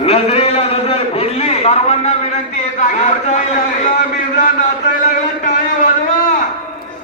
नजरेला नजर भिडली. सर्वांना विनंती आहे जागेवर मिर्झा नाचायला लागला. टाळ्या वाजवा.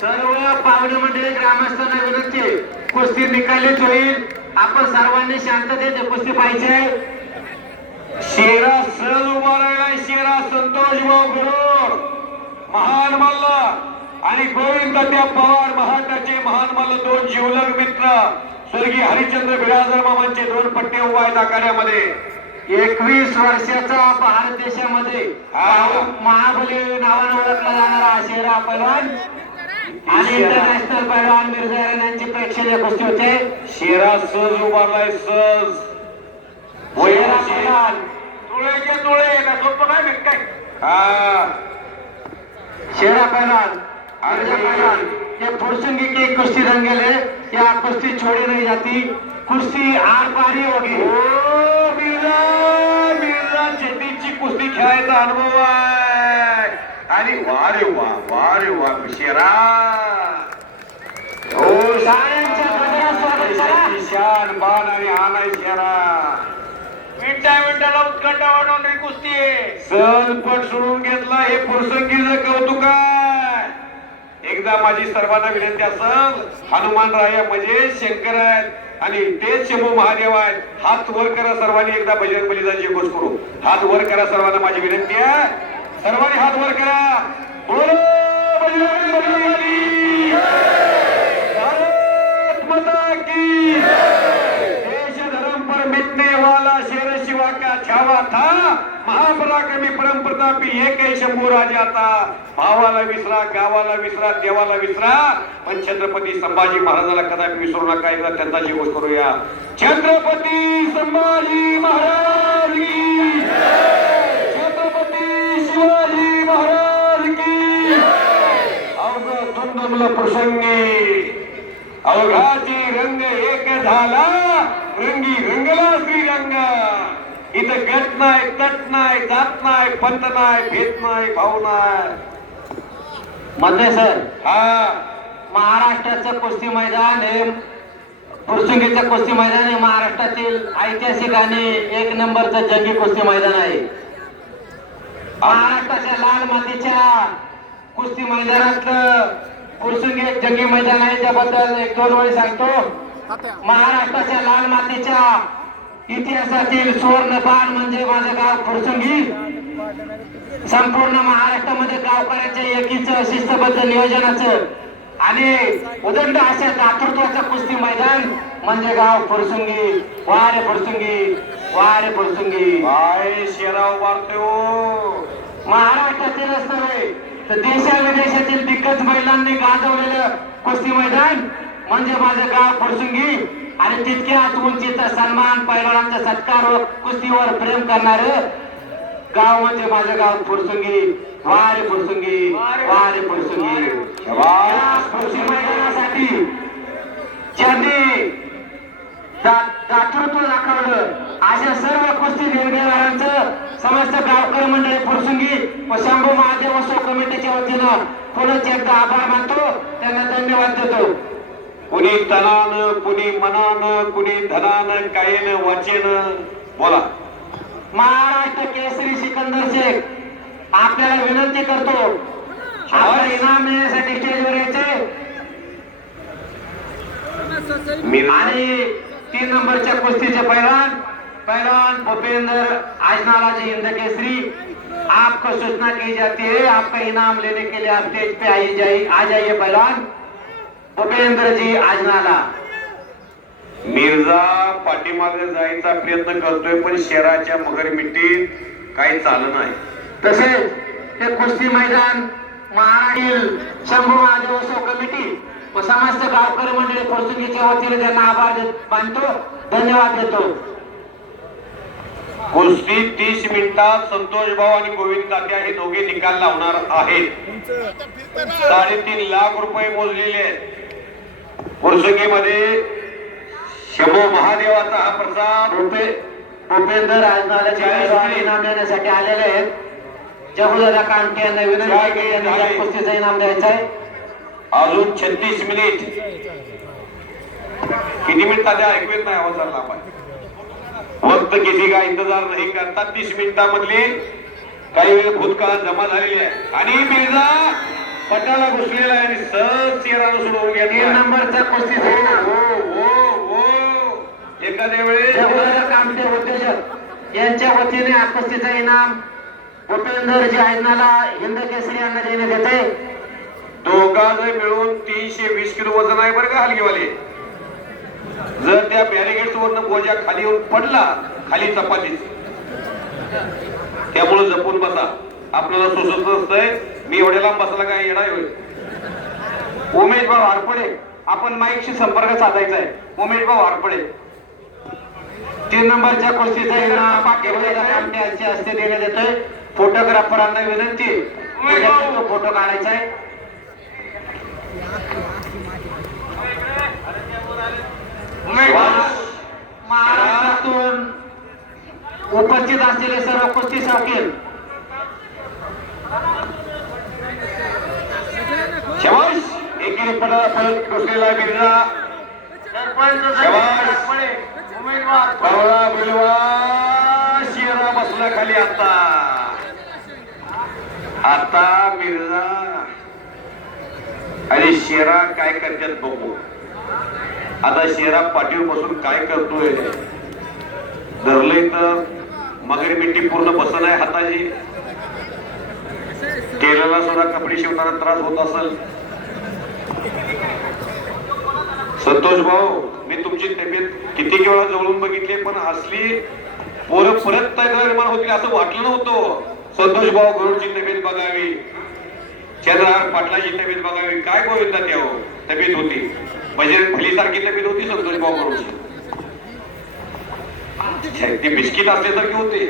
सर्व पाहुणे मंडळी ग्रामस्थांना विनंती आहे, कुस्ती निकालीच होईल. आपण सर्वांनी शांततेत कुस्ती पाहिजे. शेरा सहज उभा राहिला. शेरा संतोष भाऊ गरुड महान मल्ल आणि गोविंद त्या पवार महाराष्ट्राचे महान मल्ल, दोन जीवलग मित्र स्वर्गीय हरिश्चंद्र बिराजदार मामांचे दोन पट्टे उभा आहेत आखाड्यामध्ये. 21 वर्षाचा भारत देशामध्ये महाबली नावाने ओळखला जाणारा शेरा पैलवान आणि इंटरनॅशनल पैलवान मिर्झा यांची प्रेक्षणीय कुस्ती होते. शेरा सहज उभारलाय. सहज शेरा पैलवान तुळेचे तुळे का सोपं काय काय हा शेरा पैलवान मिर्झा पैलवान ये फुरसंगी की कुश्ती रंगेले. या कुश्ती छोड़ी नहीं जाती, कुश्ती आर पारी होगी. ओ मिर्झा, मिर्झा शेतीची कुस्ती खेळायचा अनुभव आहे. आणि वा रे वा शेरा. हो साऱ्यांच्या गजरात स्वागत करा. शान बाण आणि आनाय शेरा. मिनिटाला उत्कंठ वाढवणारी कुस्ती आहे. सलपट सोडून घेतला. हे फुरसंगीचं कौतुक आहे. एकदा माझी सर्वांना विनंती असेल, हनुमानराया म्हणजे शंकर आहेत आणि तेच शंभू महादेव आहेत. हात वर करा सर्वांनी. एकदा बजरंग बलीचा जयघोष करू. हात वर करा सर्वांना माझी विनंती आहे. सर्वांनी हात वर करा. बोलो बजरंग बली. भारत माता की. देश धर्म पर मिटने वाला शेर शिवा का छावा था. महापराक्रमी परमप्रतापी एक शंभू राजा था. भावाला विसरा, गावाला विसरा, देवाला विसरा, पण छत्रपती संभाजी महाराजाला कदापि विसरू नका. एकदा त्यांचा जयघोष करूया. छत्रपती संभाजी महाराज की. छत्रपती शिवाजी महाराज की. अवघ धुंदमल प्रसंगी अवघाची रंग एक झाला. रंगी रंगला श्रीरंग. इथं गट नाही, तट नाही, जात नाही, पंत नाही, भेद नाही, भाव नाही. मध्ये सर हा महाराष्ट्राचं कुस्ती मैदान हे फुरसंगीचं कुस्ती मैदान हे महाराष्ट्रातील ऐतिहासिक आणि एक नंबरचं जंगी कुस्ती मैदान आहे. महाराष्ट्राच्या लाल मातीच्या कुस्ती मैदानातलं फुरसंगी एक जंगी मैदान आहे. त्याबद्दल 1-2 वेळी सांगतो. महाराष्ट्राच्या लाल मातीच्या इतिहासातील सुवर्ण बाण म्हणजे माझं गाव फुरसंगी. संपूर्ण महाराष्ट्रामध्ये गावकऱ्यांच्या एकीचं शिस्तबद्ध नियोजनाचं आणि उदंड अशा दातृत्वाचं कुस्ती मैदान म्हणजे गाव फुरसंगी. वारे फुरसंगी, वारे फुरसंगी. काय शेरा उभारतो. महाराष्ट्रातीलच नव्हे तर देशाविदेशातील दिग्गज महिलांनी गाजवलेलं कुस्ती मैदान म्हणजे माझं गाव फुरसंगी. आणि तितक्याच उंचीचा सन्मान, पैलवानांचा सत्कार व कुस्तीवर प्रेम करणार गाव म्हणजे माझं गाव फुरसंगी. वारे फुरसंगी, वारे फुरसंगी. कुस्ती मैदानासाठी ज्यांनी दातृत्व दाखवलं अशा सर्व कुस्ती निर्णयवारांचं समस्त गावकरी मंडळी फुरसंगी व शंभू महादेव उत्सव कमिटीच्या वतीनं पुढेच एकदा आभार मानतो. त्यांना धन्यवाद देतो. कुणी तनानं, कुणी मनानं, कुणी धनानं, कायेनं, वाचेनं. बोला. महाराष्ट्र केसरी सिकंदर शेख आपल्याला विनंती करतो, आपलं इनाम मिळण्यासाठी स्टेजवर यायचे. आणि 3 नंबरच्या कुस्तीचे पहलवान भूपेंद्र आजनाला जी हिंद केसरी. आपको सूचना की जाती है, आपका इनाम लेने के लिए आप स्टेज पे आ जाइए पहलवान भूपेंद्र जी आजनाला. मिर्झा पाठीमागे जायचा प्रयत्न करतोय पण शहराच्या मगर मिट्टीत काही चालू नाही. तसेच हे कुस्ती मैदान महाराष्ट्रीय शंभू महादेव उत्सव कमिटी व समस्त गावकरी मंडळी फुरसंगीच्या वतीने त्यांना आभार मानतो, धन्यवाद देतो. कुस्ती 30 मिनिटात संतोष भाऊ आणि गोविंद तात्या हे दोघे निकाल लावणार आहेत. 3.5 लाख रुपये मोजलेले आहेत. फुरसंगीमध्ये शंभू महादेवाचा हा प्रसाद भूपेंद्र आजनाला इनाम देण्यासाठी आलेले आहेत. जगुदादा कांटे यांना विनंती केली यांनी या कुस्तीचं इनाम द्यायचं आहे. अजून 36 मिनिट. किती मिनिट तात्या ऐकू येत नाही आवाज लांब आहे. वक्त किसी का इंतजार नहीं करता 30 मिनिटांमधली काही वेळ भूतकाळात जमा झालेली आहे आणि मिर्झा पटाला घुसलेला आहे आणि सहज चेहराला सोडवून तीन घेतला. नंबरचा कुस्ती झाला. हो एखाद्या वेळेस जगुराज कामटे उद्योजक यांच्या वतीने हा कुस्तीचा इनाम भूपेंद्र जी आयनाला हिंद केसरी यांना देण्यात येते. दोघांचे मिळून 320 किलो वजन आहे बरं का हलगीवाले. जर त्या बॅरिगेड वरनं बोजा खाली येऊन पडला खाली चपातीच, त्यामुळे जपून बसा. आपल्याला सुचत नसतंय मी एवढ्या लांब बसला काय येणार होईल. उमेश भाऊ हरपडे, आपण माईकशी संपर्क साधायचा आहे. उमेश भाऊ हरपडे. 3 नंबरच्या कुस्तीचा इनाम जगुराज कामटे यांच्या हस्ते देण्यात येतोय. फोटोग्राफरांना विनंती तो फोटो काढायचा आहे. उमेश भाऊ महाराष्ट्रातून उपस्थित असलेले सर्व कुस्ती शौकीन शबाश एकेरी पळत घुसलेला मिर्झा. हरपडे. उमेश भाऊ हरपडे. बावळा बिलवा शेरा बसला खाली. आता मिर्झा आणि शेरा काय करतात बघू. आता शेरा पाठीवर बसून काय करतोय. धरलंय तर मगरी मिट्टी पूर्ण बसन आहे हाताची. टेलरला सुद्धा कपडे शिवताना त्रास होत असेल. संतोष भाऊ मी तुमची तब्येत किती वेळा जवळून बघितली पण असली पोरं परत तयार निर्माण होतील असं वाटलं नव्हतं. संतोष भाऊ गरुडची तब्येत बघावी, चंद्रहार पाटलाची तब्येत बघावी. काय गोविंदा देव तब्येत होती. बजरंग फलीसारखी तब्येत होती संतोष भाऊ गरुडची. ती बिस्किट असल्यासारखी होते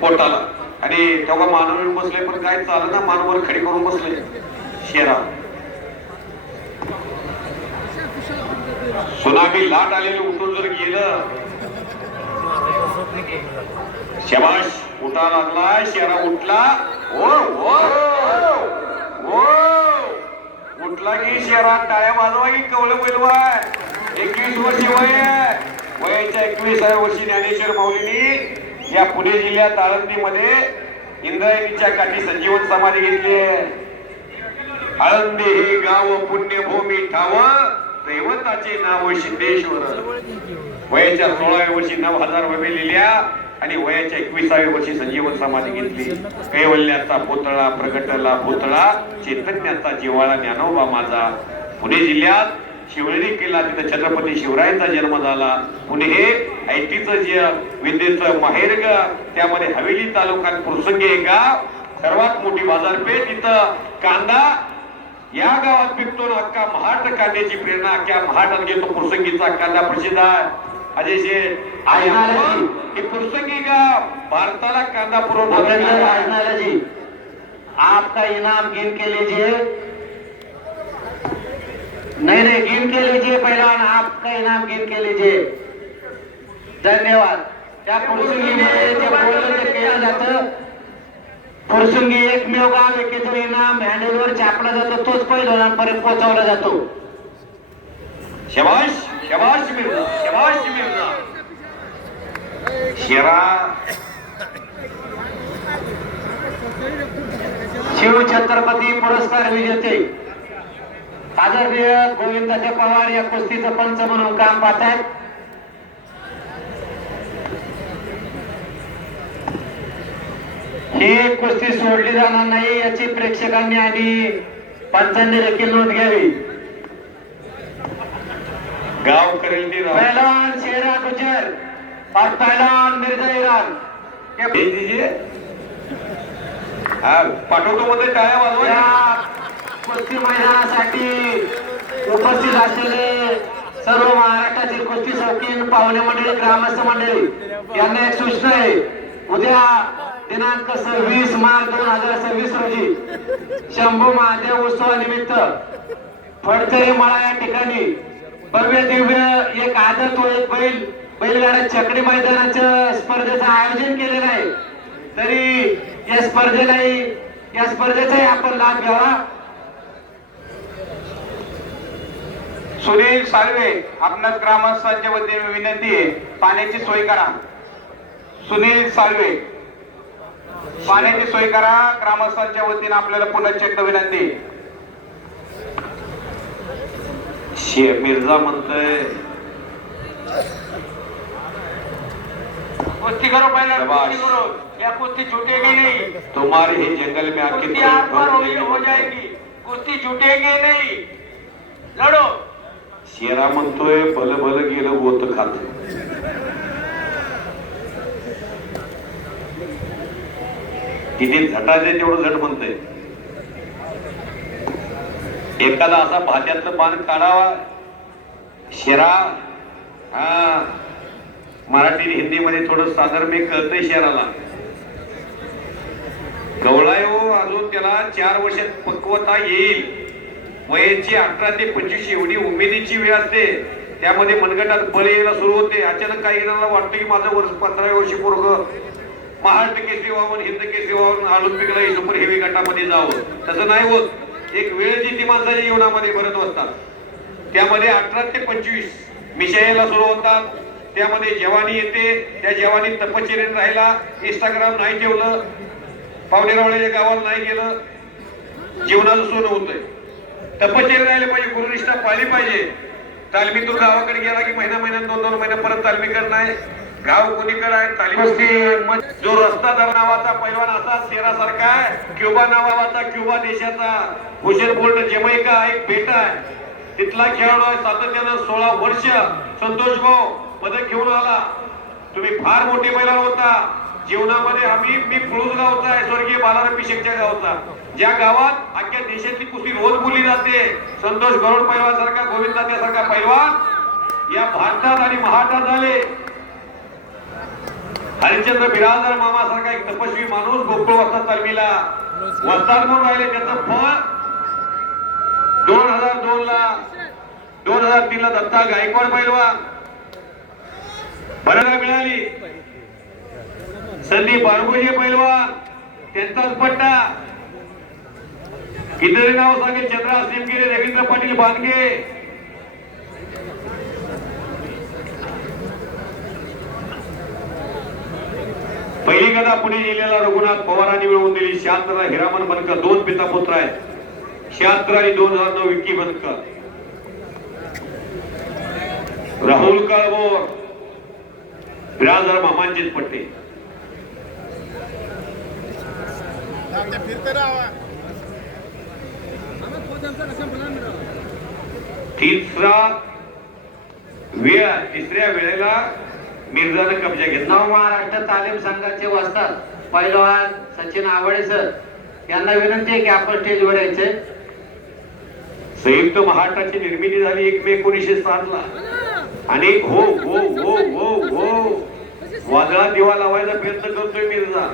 पोटाला आणि तेव्हा मानवर बसले पण काय चाललं ना मानवर खडी करून बसले शेरा. सुनामी लाट आलेली उठून जर गेलं शबाश उठा लागला शेरा उठला. ओ ओ ओ उठला की शेरा टाळ्या वाजवा की कवलं बोलवाय. 21 वर्षी वय आहे. वयाच्या 21व्या वर्षी ज्ञानेश्वर माऊलींनी या पुणे जिल्ह्यात आळंदीमध्ये इंद्रायणीच्या काठी संजीवन समाधी घेतली आहे. आळंदी हे गाव पुण्यभूमी ठाव दैवताचे नाव सिद्धेश्वर. वयाच्या 16व्या वर्षी 9,000 वबे लिहिल्या आणि वयाच्या 21व्या वर्षी संजीवन समाधी घेतली. कैवल्याचा पुतळा प्रगटला पुतळा चैतन्याचा जिव्हाळा ज्ञानोबा माझा. पुणे जिल्ह्यात शिवनेरी किल्ला तिथे छत्रपती शिवरायांचा जन्म झाला. पुणे हे आयटीचं जे विद्येचं माहेर ग. त्यामध्ये हवेली तालुक्यात पुरसंगी हे गाव सर्वात मोठी बाजारपेठ. तिथं कांदा या गावात पिकतो ना. अख्खा महाराष्ट्र कांद्याची प्रेरणा अख्ख्या महाराष्ट्रात घेतो. पुरसंगीचा कांदा प्रसिद्ध आहे. अजय शेठ हे पुरसंगी गाव भारताला कांदा पुरवठा. जी आपका इनाम गिन के लीजिए. नहीं गिन के लीजिए पहलवान. आपका इनाम गिन के लीजिए. धन्यवाद. त्या पुरसंगीने जे बोललं ते केलं जातं. पुरसंगी एकमेव गाव एकेचं इनाम हँडलवर छापला जातो तोच पैलवानांपर्यंत पोहोचवला जातो. शबाश शबाश मिर्झा शबाश मिर्झा. शेरा शिव छत्रपती पुरस्कार विजेते आदरणीय गोविंदाचे पवार या कुस्तीचं पंच म्हणून काम पाहतात. ही कुस्ती सोडली जाणार नाही याची प्रेक्षकांनी आणि पंचांनी देखील नोंद घ्यावी. गाव करेल ती राव. पहलवान शेरा गुजर और पहलवान मिर्जा ईरान हे दीजिए. हा पाठवतो मध्ये टाळ्या वाजवा. या कुस्ती मैदानासाठी उपस्थित असलेले सर्व महाराष्ट्रातील कुस्ती शौकीन पाहुणे मंडळी ग्रामस्थ मंडळी यांना एक सूचना आहे. उद्या दिनांक 26 मार्च 2026 रोजी शंभू महादेव उत्सवानिमित्त फडतरी मळा या ठिकाणी भव्य दिव्य एक आदत व एक बैलगाडा चकडी मैदानाच्या स्पर्धेचं आयोजन केलेलं आहे. तरी या स्पर्धेचाही आपण लाभ घ्यावा. सुनील साळवे आपणास ग्रामस्थांच्या वतीने विनंती आहे पाण्याची सोय करा. सुनील साळवे, पाण्याची सोय करा. ग्रामस्थांच्या वतीने आपल्याला पुन्हा चेक विनंती. मिर्झा म्हणतोय कुस्ती करो पहले, शाबाश. कुस्ती करो, या कुस्ती छूटेगी नहीं, तुम्हारे ही जंगल में आके कुस्ती आर पार हो जाएगी, कुस्ती छूटेगी नहीं, लड़ो. शेरा म्हणतोय भलं भलं गेलं गोत खात. किती झटाचे तेवढं झट म्हणतंय. एखादा असा भाज्यातलं पान काढावा. शेरा हा मराठी हिंदीमध्ये थोडं सादर मी कळतंय शेराला. गवळाय हो, अजून त्याला 4 वर्षात पक्वता येईल. वयाची 18 ते 25 एवढी उमेदीची वेळ असते. त्यामध्ये मनगटात बळ यायला सुरू होते. अचानक काही जणांना वाटतं की माझं 15व्या वर्षी पोरग महाराष्ट्र केसरी व्हावं, हिंद केसरी व्हावं, ऑलिम्पिकला सुपर हेवी गटामध्ये जावं. तसं नाही होत. एक वेळ जी ती माणसाच्या जीवनामध्ये भरत असतात. त्यामध्ये 18 ते 25 मिशा यायला सुरू होतात. त्यामध्ये जवानी येते. त्या जवानी तपश्चर्येने राहिला. इंस्टाग्राम नाही ठेवलं, पावणेरावळ्याच्या गावाला नाही गेलं, जीवनाचं सोनं होतंय. तपश्चर्या राहिले पाहिजे, गुरुनिष्ठा पाळली पाहिजे. तालमीतून गावाकडे गेला की महिना 2-2 महिने परत तालमीकर नाही. गाव कोणीकर आहे, तालीम. जो रस्ता दर नावाचा पैलवान असा शेरासारखा आहे. क्युबा नावाचा, क्युबा देशाचा हुसेन बोल्ट जमैका एक बेट आहे. तिथला खेळाडू आहे. सातत्यानं 16 वर्ष संतोष भाऊ पदक घेऊन आला. तुम्ही फार मोठे पैलवान होता जीवनामध्ये. मी पुळूस गावचा आहे, स्वर्गीय बालाराम पिशेकच्या गावचा. ज्या गावात अख्ख्या देशातली कुस्ती रोज बोलली जाते. संतोष गरुड पैलवान सारखा, गोविंद सारखा पैलवान या भारतात आणि महाराष्ट्रात झाले. हरिश्चंद्र बिराजदार मामा सारखा एक तपस्वी माणूस गोकुळ वस्ताद तालमीला वस्ताद म्हणून राहिले. त्याचं फळ 2002 ला 2003 ला दत्ता गायकवाड पैलवान बऱ्याला मिळाली. संदीप बारगोजे पैलवान त्यांचाच पट्टा. इतरे नाव सांगेल चंद्रा सिमगिरे, रवींद्र पाटील बांधगे. पहिली गदा पुणे जिल्ह्याला रघुनाथ पवारांनी मिळवून दिली. 76 ला हिरामन बनकर, 2 पिता पुत्र आहेत. 76 आणि 2009 विक्की बनकर. राहुल काळभोर बिराजदार मामांचेच पट्टे. तिसऱ्या वेळेला मिर्झानं कब्जा घेतला. नव महाराष्ट्र तालीम संघाचे वस्ताद पैलवान सचिन आवडे सर यांना विनंती आहे की आपण स्टेजवर यायचे. संयुक्त महाराष्ट्राची निर्मिती झाली 1 मे 1907 ला. आणि हो हो हो हो हो वादळात दिवा लावायचा प्रयत्न करतोय मिर्झा.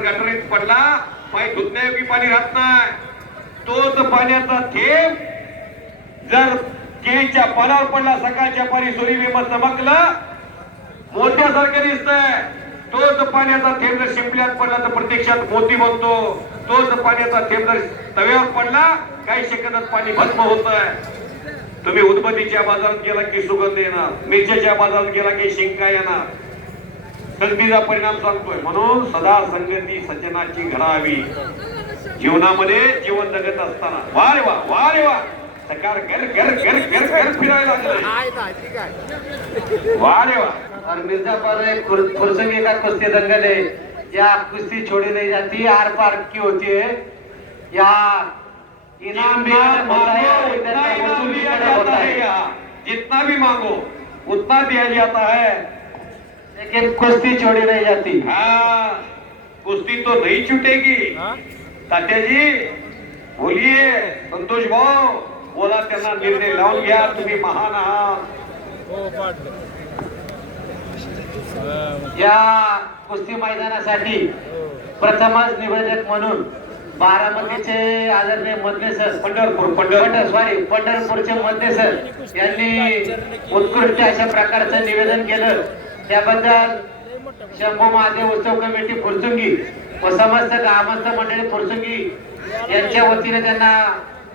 गटरीत पडला, पाय धुतण्यायोगी पाणी राहत नाही. तोच पाण्याचा थेंब जर केळीच्या पानावर पडला, सकाळच्या पाणी सूर्यबिंब चमकलं, मोत्यासारखं दिसतंय. तोच पाण्याचा थेंब जर शिंपल्यात पडला तर प्रत्यक्षात मोती बनतो. तोच पाण्याचा थेंब जर तव्यावर पडला, काही सेकंदात पाणी भस्म होत आहे. तुम्ही उदबत्तीच्या बाजारात गेला की सुगंध येणार, मिरच्याच्या बाजारात गेला की शिंका येणार. संगतीचा परिणाम सांगतोय. म्हणून सदा संगती सज्जनाची घडावी. जीवनामध्ये जीवन जगत असताना वा रे वा, वा रे वा, सकार घर घर घर घर घर फिरायला लागलं. वा रे वा. और मिर्जापुर एक फुरसंगी का कुस्ती दंगल है. या कुस्ती छोड़ी नहीं जाती, आर पार की होती है. या इनाम भी होता है, उतना इनाम दिया जाता है. यहाँ जितना भी मांगो उतना दिया जाता है, लेकिन कुस्ती छोड़ी नहीं जाती. हाँ, कुश्ती तो नहीं छूटेगी. तात्या जी बोलिए, संतोष भाऊ बोला, त्यांना निर्णय लावून घ्या. तुम्ही महान आहात. या कुस्ती मैदानासाठी प्रथमच निवेदक म्हणून बारामतीचे आदरणीय मधले सर, पंढरपूरचे मधले सर यांनी उत्कृष्ट अशा प्रकारचं निवेदन केलं. त्याबद्दल शंभू महादेव उत्सव कमिटी फुरसुंगी व समस्त ग्रामस्थ मंडळी फुरसुंगी यांच्या वतीने त्यांना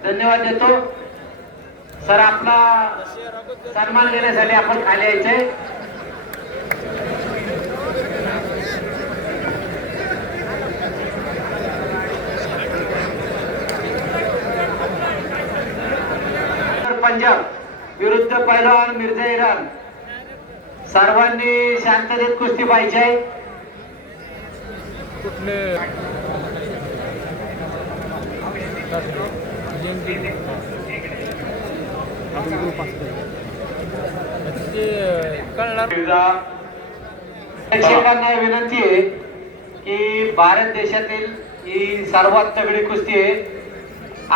धन्यवाद देतो. सर, आपला सन्मान देण्यासाठी आपण खाली यायचे. पंजाब विरुद्ध पैलवान मिर्झा इराण. सर्वांनी शांततेत कुस्ती पाहिजे. प्रेक्षकांना विनंती आहे की भारत देशातील ही सर्वात तगडी कुस्ती आहे.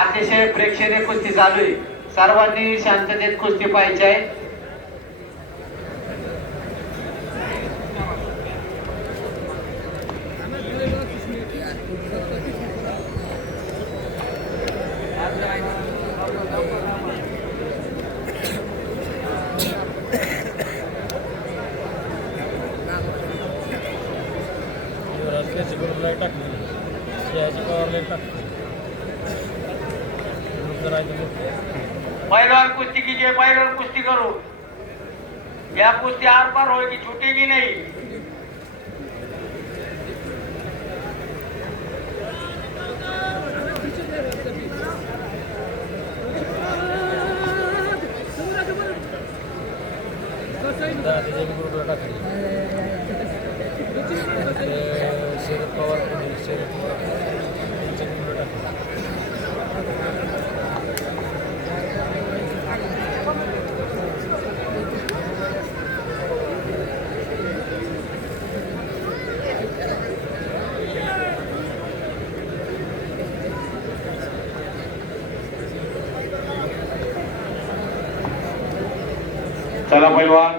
अतिशय प्रेक्षणीय कुस्ती चालू आहे. सर्वांनी शांततेत कुस्ती पाहिजे आहे. पहलवान कुश्ती कीजिए, पहलवान कुश्ती करो. यह कुश्ती आर पार होगी, छूटेगी नहीं. चला पैलवान,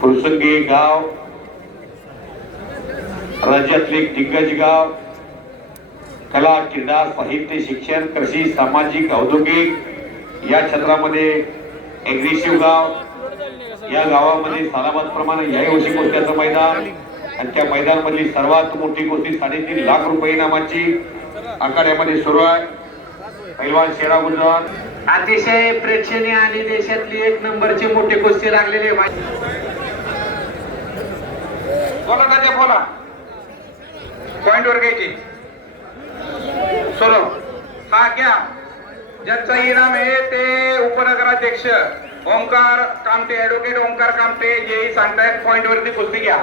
फुरसंगी गाव राज्यातले दिग्गज गाव. कला, क्रीडा, साहित्य, शिक्षण, कृषी, सामाजिक, औद्योगिक या क्षेत्रामध्ये एग्रेसिव्ह गाव. या गावामध्ये सालाबादप्रमाणे याही वर्षी कुस्त्याचं मैदान आणि त्या मैदानामधली सर्वात मोठी कुस्ती 3.5 लाख रुपये इनामाची आखाड्यामध्ये सुरू आहे. पैलवान शेरा गुजर. अतिशय प्रेक्षणीय आणि देशातली एक नंबरची मोठी कुस्ती लागलेली आहे. बोला तात्या बोला. पॉइंट वर घ्यायची. सोलो हा घ्या. ज्याचा इनाम आहे ते उपनगराध्यक्ष ओंकार कामटे, ऍडव्होकेट ओंकार कामटे हेही सांगतायत पॉइंट वरती कुस्ती घ्या.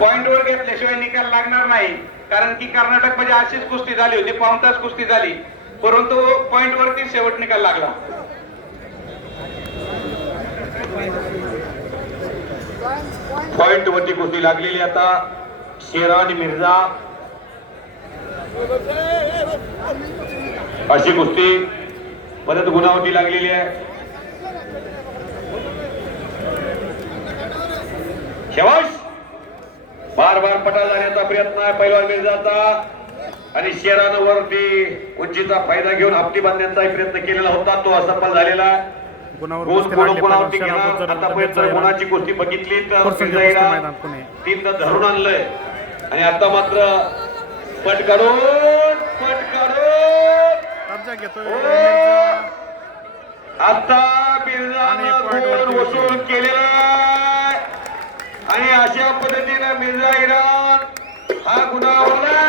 पॉइंट वर घेतल्याशिवाय निकाल लागणार नाही. कारण की कर्नाटक मध्ये अशीच कुस्ती झाली होती, 5 तास कुस्ती झाली, परंतु पॉइंट वरती शेवट निकाल लागला. पॉइंट वरती कुस्ती लागलेली आता शेरा आणि मिर्झा अशी कुस्ती परत गुणावरती लागलेली आहे. शाबाश. बार बार पटा जाण्याचा प्रयत्न आहे पैलवान मिर्झाचा आणि शेरानं वरती उंचीचा फायदा घेऊन आपटी बांधण्याचा प्रयत्न केलेला होता, तो असफल झालेला आहे. गुणावरती घेणार. आतापर्यंत गुणाची कुस्ती बघितली तर तीनदा धरून आणलंय आणि आता मात्र पट काढून आता मिर्झानं गोल वसूल केलेला आहे आणि अशा पद्धतीने मिर्झा इराण हा गुणावला